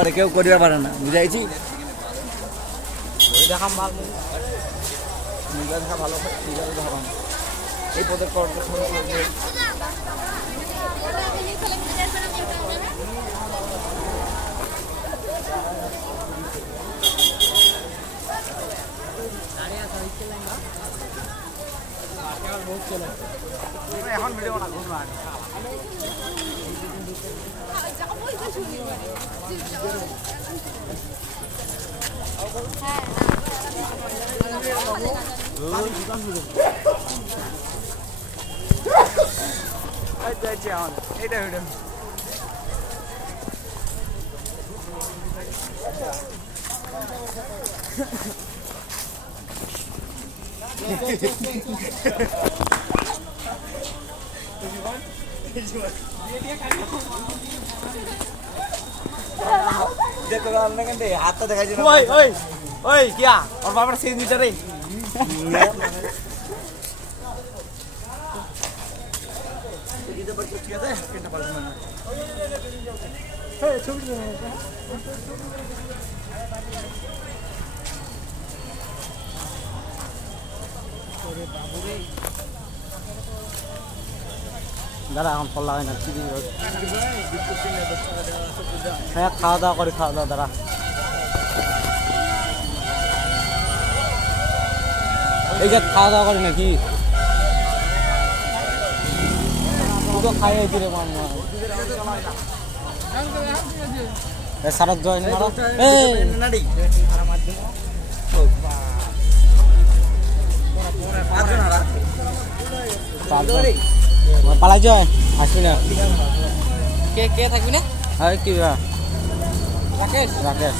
করে কেউ করিয়া পারে না বুঝাইছি দেখাম ভালো দেখা ভালো দেখা এই পদের এখন ভিডিও না ঘুরবা এইটা ভিডিও হাতটা দেখা যায় ওই ওই ওই কিয়া ওর বাবার সিন দিতে রে দিতে পারছো ঠিক আছে কেনটা পারছো না এই ছবি দাও ওরে বাবুরে দাঁড়া এখন ফল লাগাই না চিনি হ্যাঁ খাওয়া দাওয়া করে খাওয়া দাওয়া দাঁড়া এই যে খাওয়া দাওয়া করে নাকি তো খাই রে সারক জয় পালাই যায় আসবি না কে কে থাকবি না হ্যাঁ কি রাকেশ রাকেশ